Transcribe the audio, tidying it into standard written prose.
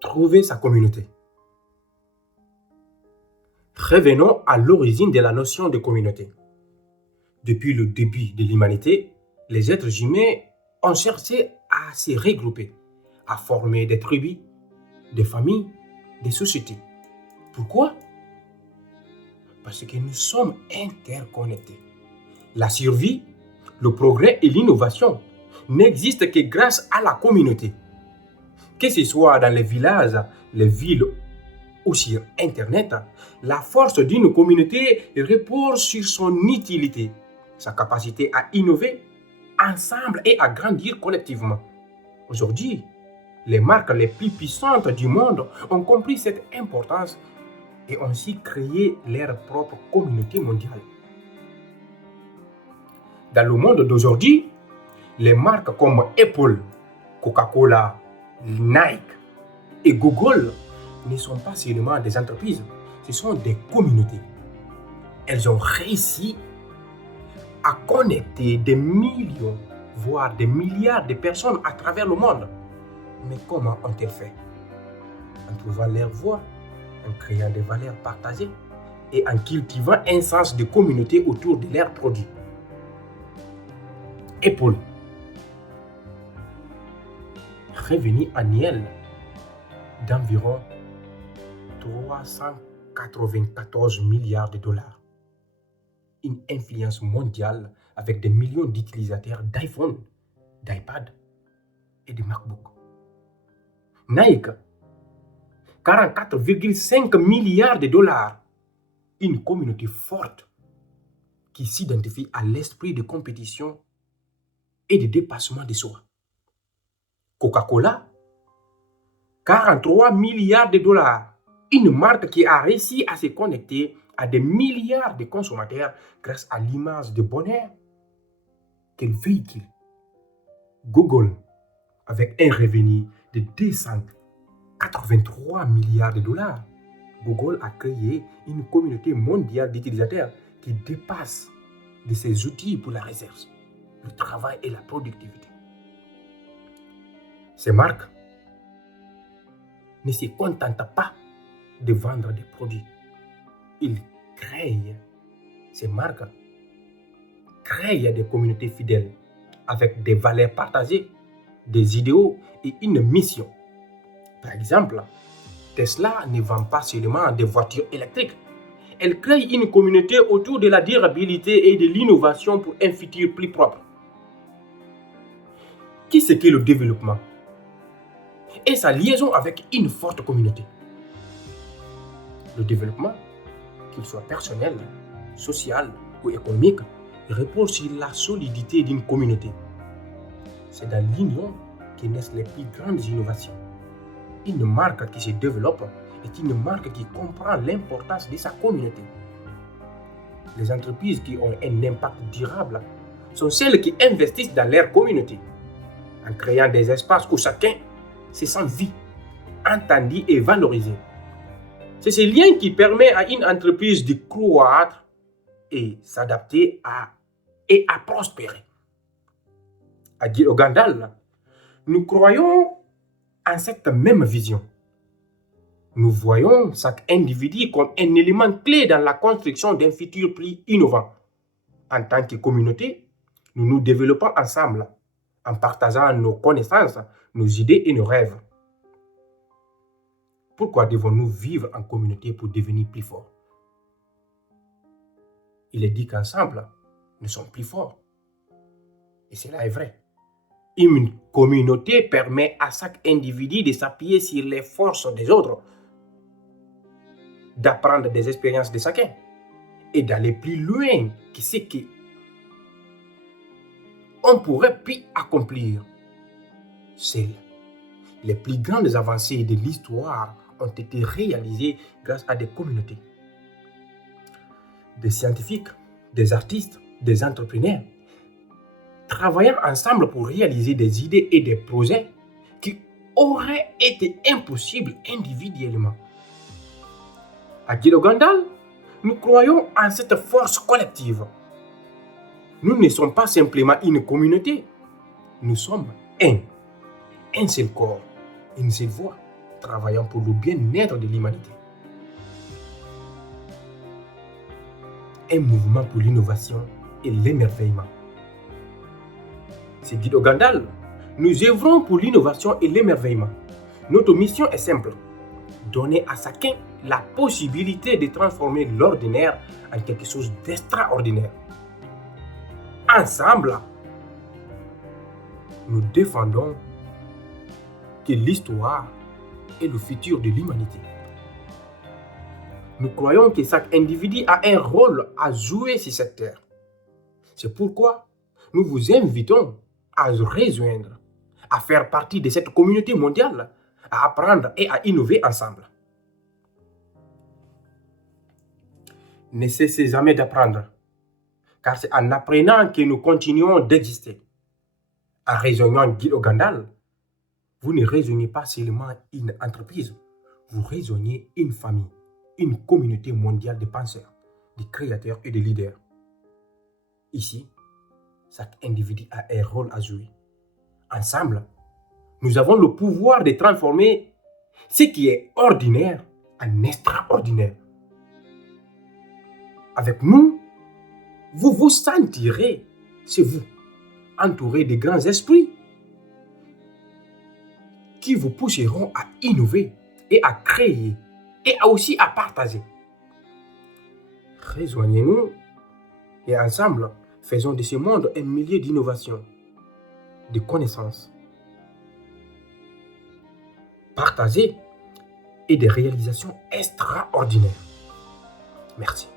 Trouver sa communauté. Revenons à l'origine de la notion de communauté. Depuis le début de l'humanité, les êtres humains ont cherché à se regrouper, à former des tribus, des familles, des sociétés. Pourquoi? Parce que nous sommes interconnectés. La survie, le progrès et l'innovation n'existent que grâce à la communauté. Que ce soit dans les villages, les villes ou sur Internet, la force d'une communauté repose sur son utilité, sa capacité à innover ensemble et à grandir collectivement. Aujourd'hui, les marques les plus puissantes du monde ont compris cette importance et ont aussi créé leur propre communauté mondiale. Dans le monde d'aujourd'hui, les marques comme Apple, Coca-Cola, Nike et Google ne sont pas seulement des entreprises, ce sont des communautés. Elles ont réussi à connecter des millions, voire des milliards de personnes à travers le monde. Mais comment ont-elles fait? En trouvant leur voie, en créant des valeurs partagées et en cultivant un sens de communauté autour de leurs produits. Apple, revenu annuel d'environ 394 milliards de dollars. Une influence mondiale avec des millions d'utilisateurs d'iPhone, d'iPad et de MacBook. Nike, 44,5 milliards de dollars. Une communauté forte qui s'identifie à l'esprit de compétition et de dépassement de soi. Coca-Cola, 43 milliards de dollars. Une marque qui a réussi à se connecter à des milliards de consommateurs grâce à l'image de bonheur qu'elle véhicule. Google, avec un revenu de 283 milliards de dollars, Google a créé une communauté mondiale d'utilisateurs qui dépasse de ses outils pour la recherche, le travail et la productivité. Ces marques ne se contentent pas de vendre des produits. Ces marques créent des communautés fidèles avec des valeurs partagées, des idéaux et une mission. Par exemple, Tesla ne vend pas seulement des voitures électriques. Elle crée une communauté autour de la durabilité et de l'innovation pour un futur plus propre. Qu'est-ce que le développement et sa liaison avec une forte communauté? Le développement, qu'il soit personnel, social ou économique, repose sur la solidité d'une communauté. C'est dans l'union que naissent les plus grandes innovations. Une marque qui se développe est une marque qui comprend l'importance de sa communauté. Les entreprises qui ont un impact durable sont celles qui investissent dans leur communauté, en créant des espaces où chacun se sent vu, entendu et valorisé. C'est ce lien qui permet à une entreprise de croître et s'adapter et à prospérer. À Guy Gandal, nous croyons en cette même vision. Nous voyons chaque individu comme un élément clé dans la construction d'un futur plus innovant. En tant que communauté, nous nous développons ensemble, en partageant nos connaissances, nos idées et nos rêves. Pourquoi devons-nous vivre en communauté pour devenir plus forts? Il est dit qu'ensemble, nous sommes plus forts. Et cela est vrai. Une communauté permet à chaque individu de s'appuyer sur les forces des autres, d'apprendre des expériences de chacun et d'aller plus loin que ce qu'on pourrait plus accomplir seul. Les plus grandes avancées de l'histoire ont été réalisées grâce à des communautés. Des scientifiques, des artistes, des entrepreneurs, travaillant ensemble pour réaliser des idées et des projets qui auraient été impossibles individuellement. À Guido Gandal, nous croyons en cette force collective. Nous ne sommes pas simplement une communauté, nous sommes un seul corps, une seule voix, travaillant pour le bien-être de l'humanité. Un mouvement pour l'innovation et l'émerveillement. C'est Guido Gandal. Nous œuvrons pour l'innovation et l'émerveillement. Notre mission est simple: donner à chacun la possibilité de transformer l'ordinaire en quelque chose d'extraordinaire. Ensemble, nous défendons que l'histoire est le futur de l'humanité. Nous croyons que chaque individu a un rôle à jouer sur cette terre. C'est pourquoi nous vous invitons à rejoindre, à faire partie de cette communauté mondiale, à apprendre et à innover ensemble. Ne cessez jamais d'apprendre, car c'est en apprenant que nous continuons d'exister. En rejoignant Guido Gandal, vous ne rejoignez pas seulement une entreprise, vous rejoignez une famille, une communauté mondiale de penseurs, de créateurs et de leaders. Ici, chaque individu a un rôle à jouer. Ensemble, nous avons le pouvoir de transformer ce qui est ordinaire en extraordinaire. Avec nous, vous vous sentirez, c'est vous, entouré de grands esprits qui vous pousseront à innover et à créer et aussi à partager. Rejoignez-nous et ensemble, faisons de ce monde un milieu d'innovation, de connaissances, partagées et de réalisations extraordinaires. Merci.